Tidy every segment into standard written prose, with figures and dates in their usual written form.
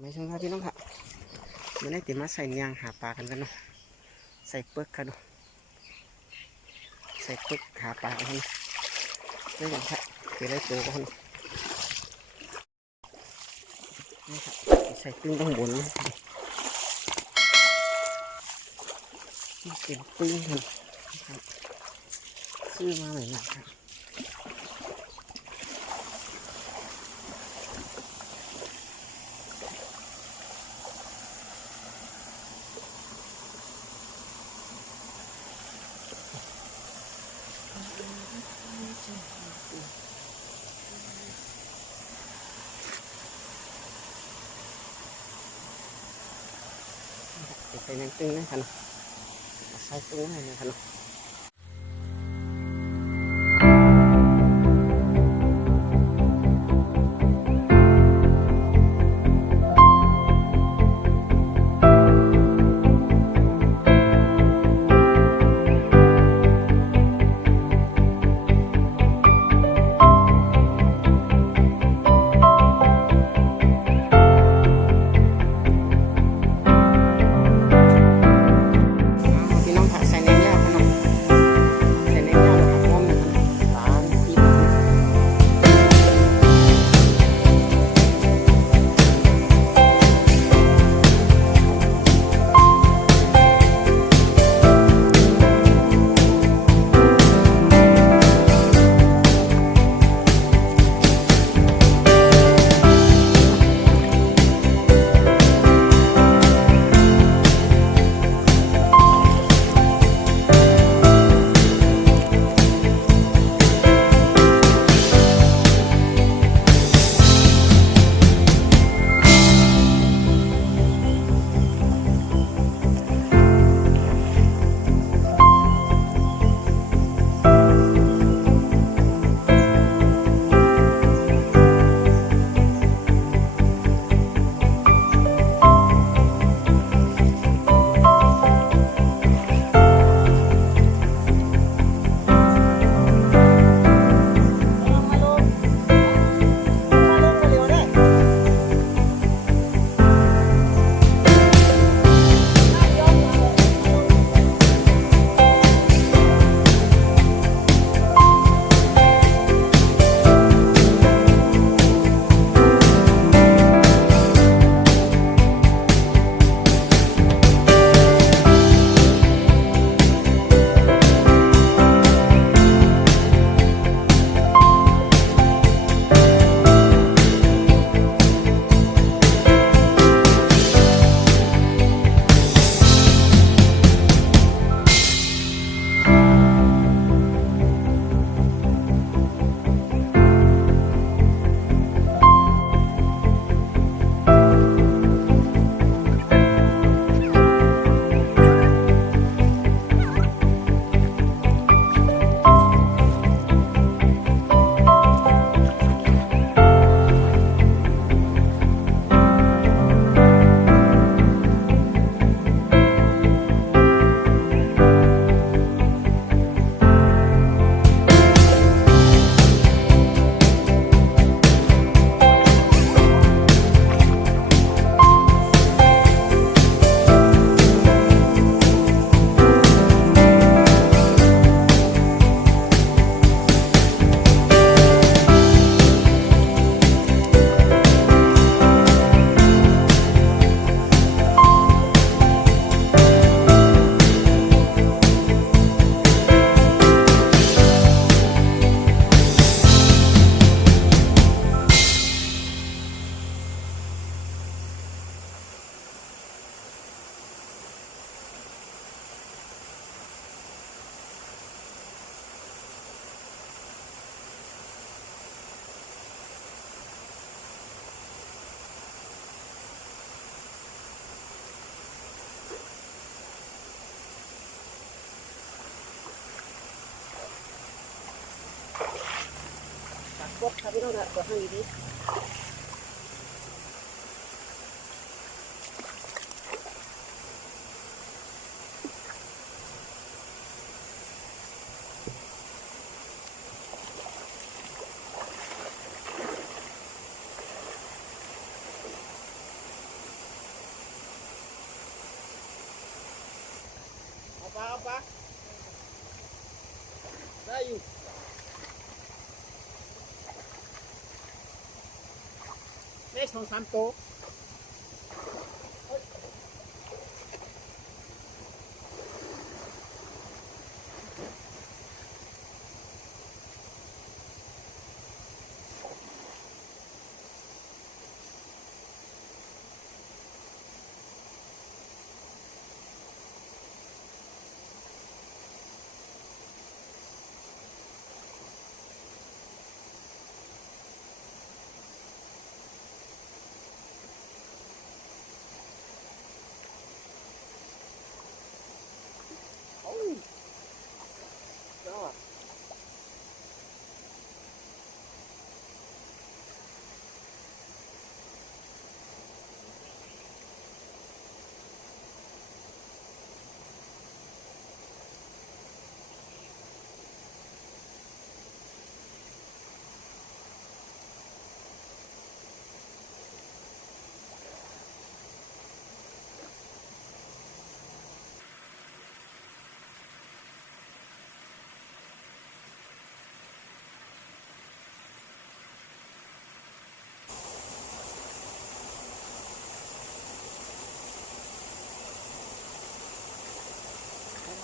ไม่ใช่ครับพี่น้องค่ะไม่ได้ติมาใส่ยางหาปลากันเนาะใส่เปลือกกันเนาะใส่เปลือกหาปลากันได้ยังครับคือได้ตัวกันนี่ครับใส่ตึ้งต้องบนเป็นตึ้งกันซื้อมาใหม่ๆครับใส่ยังตึ้งนะครับใส่ตึ้งให้นะครับ พี่น้องผัดใส่เนื้อย่างขนมใส่เนื้อย่างแล้วก็พร้อมนะครับตาลปี๊บกดครับพี่น้องกดให้ดี ปลาได้อยู่ได้2-3 ตัว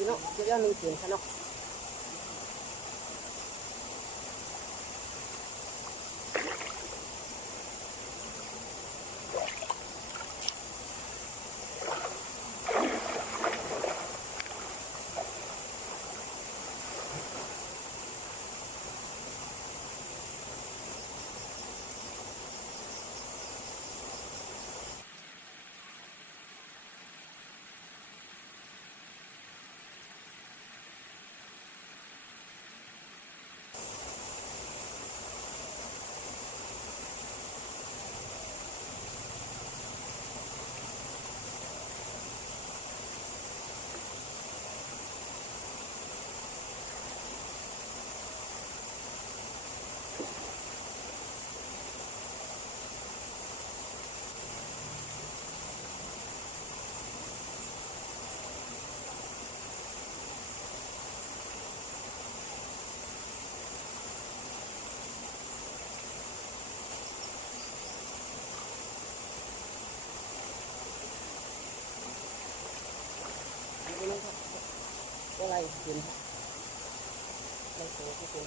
พี่น้องเดี๋ยว1 เสียงค่ะเนาะอะไรกินอะไรโตก็เป็น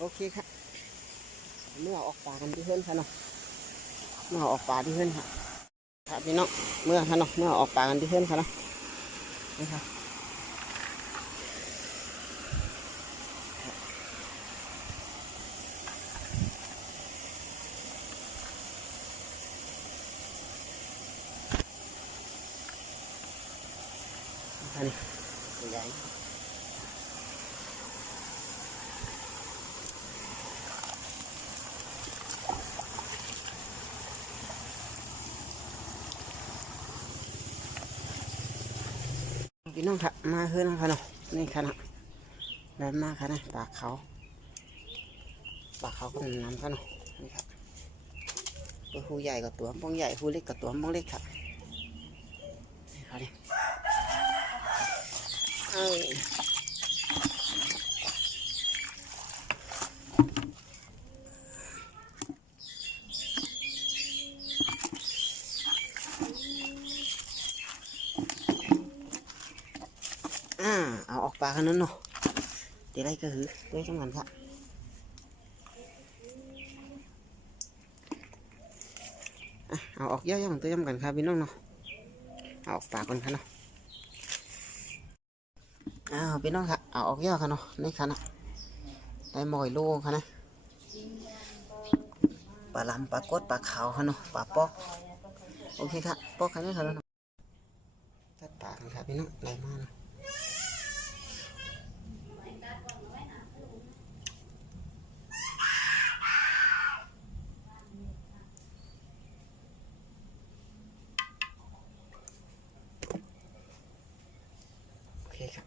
โอเคครับเมื่อออกปลากันที่เพื่อนค่ะเนาะเมื่อออกปลาที่เพื่อนค่ะครับพี่น้องเมื่อค่ะเนาะเมื่อออกปลากันที่เพื่อนค่ะเนาะนี่ค่ะอันนี้ใหญ่พี่น้องค่ะมาเพื่อนค่ะเนาะนี่ค่ะนะได้มากค่ะนะปลาเขาก็น้ำค่ะเนาะนี่ค่ะตัวหูใหญ่กับตัวบ้องใหญ่หูเล็กกับตัวบ้องเล็กค่ะนี่ค่ะนี่เอาออกปลากันนั้นเนาะเดี๋ยวไรก็หือได้จังหวะค่ะเอาออกเยอะๆของตัวย่ำกันครับพี่น้องเนาะเอาออกปากกันค่ะเนาะพี่น้องค่ะเอาออกเยอะค่ะเนาะนี่ค่ะนะได้หมอยลูกค่ะนะปลาลำปลากดปลาขาวค่ะเนาะปลาปอกโอเคค่ะปอกค่ะนี่ค่ะเนาะตัดปากกันค่ะพี่น้องได้มากเนาะ เคครับ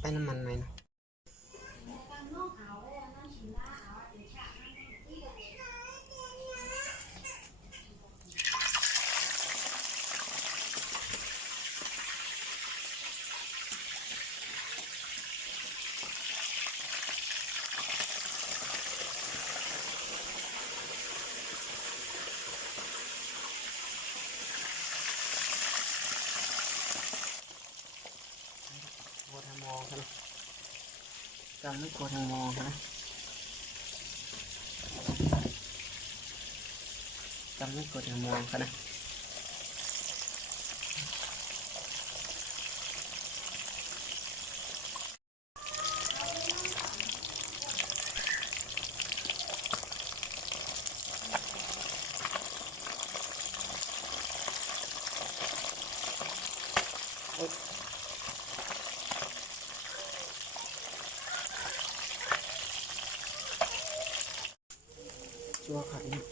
ไปน้ำมันไหมเนาะโคทามองกันกำไม่โคทามองนะกำไม่โคทามองกันนะชัวร์ครับเนี่ย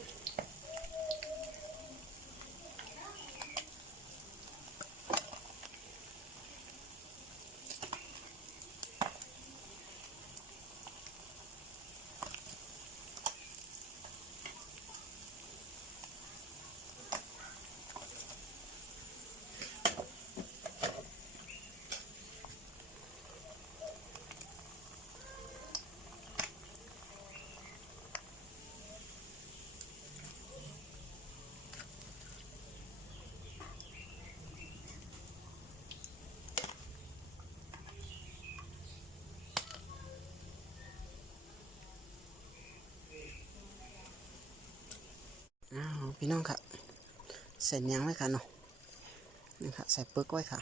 พี่น้องครับใส่เนียงไว้ค่ะเนาะนี่ครับใส่เปลือกไว้ค่ะ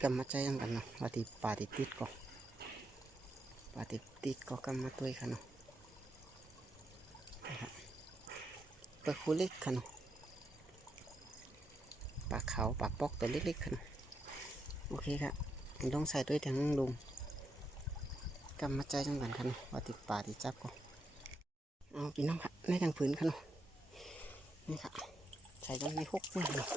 กำมาใจยังกันเนาะว่าที่ปลาติดก็ปลาติดก็กำมาตัวค่ะเนาะเปลือกคู่เล็กค่ะเนาะปลาขาวปลาปอกตัวเล็กๆค่ะเนาะโอเคครับต้องใส่ด้วยทั้งลุงกำมาใจยังกันค่ะเนาะว่าที่ปลาที่จับก็เอาพี่น้องครับในทางพื้นค่ะเนาะนี่ค่ะใส่ตรงในหกด้วยเนาะ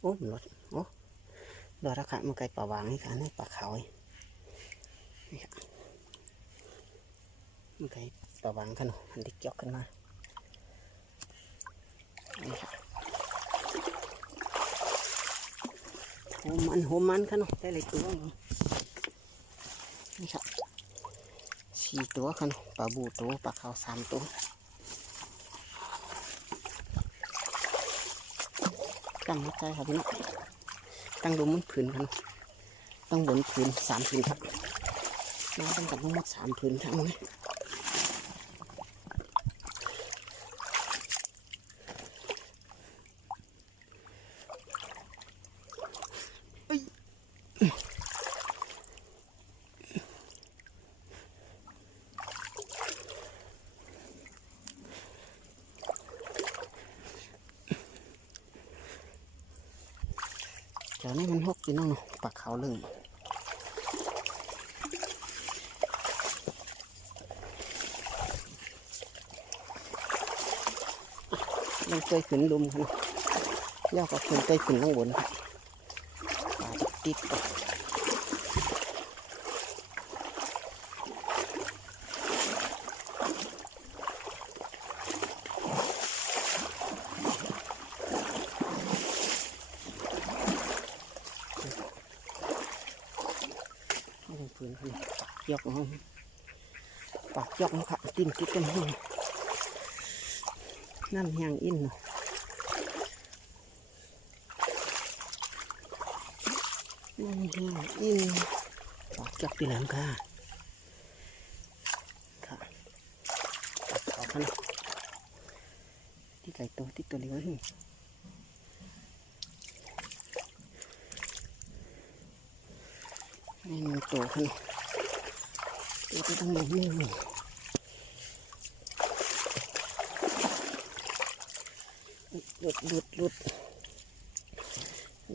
โอ้หลดโอ้หลดราคามันไก่ปลาวางนี่ค่ะนี่ปลาขาวนี่ค่ะมันไก่ปลาวางค่ะเนาะมันดิกยกขึ้นมานี่ค่ะหัวมันค่ะเนาะได้หลายตัวเนาะนี่ค่ะ4 ตัวค่ะเนาะปลาบูตัวปลาขาว3 ตัวตั้งใจครับพี่น้องตั้งดูมันผืนกันต้องบนผืน3 ผืนครับน้าต้องกับทั้งหมด3 ผืนทั้งนี้เดี๋ยวนี้มันหกพี่น้องเนาะปลาขาวเลยยังเคยขึ้นลุมครับย่อก็เคยขึ้นข้างบนครับปลาติดกับผืนครับยกน้องปากยกนะครับติ่มติดกันห้องน้ำแห้งอินเนาะน้ำแห้งอินปากยกตีหลังค่ะค่ะปากขาวกันที่ไก่ตัวที่ตัวเลี้ยวนี่นี่มันโตขึ้นตัวที่ต้องลงนี่ห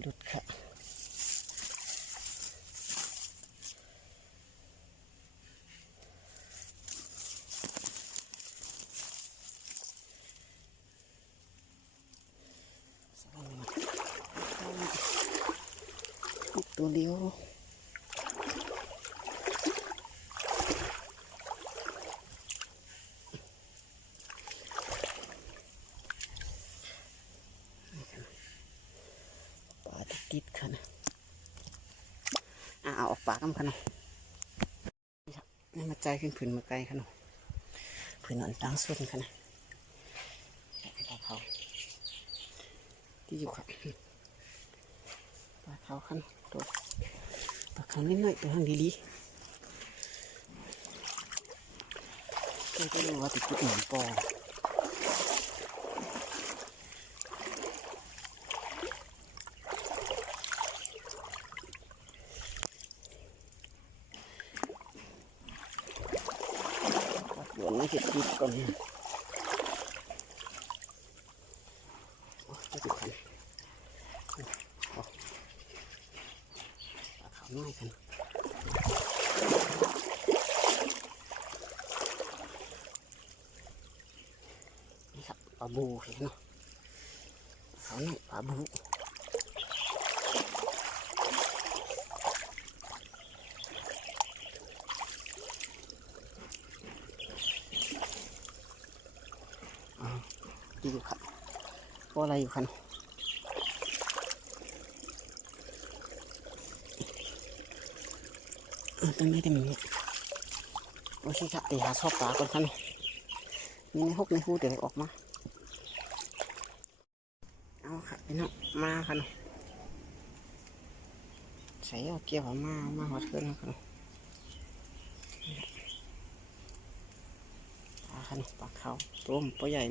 ลุดค่ะ ตัวเดียวปลาติดค่ะนะเอาออกปากกันค่ะเนาะนี่มาใจขึ้นผืนมาไกลค่ะเนาะผืนนอนตั้งสุดค่ะนะปลาเขาที่อยู่ค่ะปลาเขาค่ะตัวปลาเขานิดหน่อยตัวทางดีๆก็รู้ว่าติดกุดหนอนปอเดี๋ยวนี้เห็ดติดก่อนเนี่ยจะดูกันปลาเขาน้อยกันนี่ครับปลาบูเห็นเนาะเขาเนี่ยปลาบูอยู่ครับเพราะอะไรอยู่คันตรงนี้แต่มันเนี่ยโอเคครับตีหาชอบปลาก่อนคันมีในหกในหูเดี๋ยวออกมาเอาค่ะพี่น้องมาคันใส่เอาเกี่ยวมาหัวเทือนคันปลาคันปลาเขาตัวมันตัวใหญ่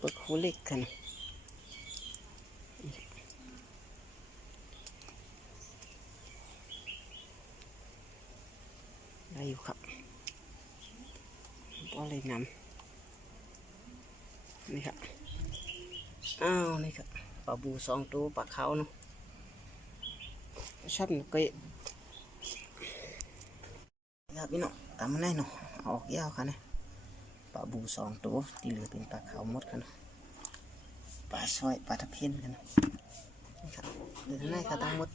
ปลาคูเล็กคันได้อยู่ครับปลาเลยน้ำนี่ครับอ้าวนี่ครับปลาบู2 ตัวปลาเขาเนาะชับหนูเกยครับพี่น้องตามมาได้เนาะออกยาวค่ะเนี่ยปลาบู2 ตัวที่เหลือเป็นปลาเขาหมดกันปลาสร้อยปลาตะเพียนกันนี่ครับเหลือเท่าไหร่ครับทั้งหมด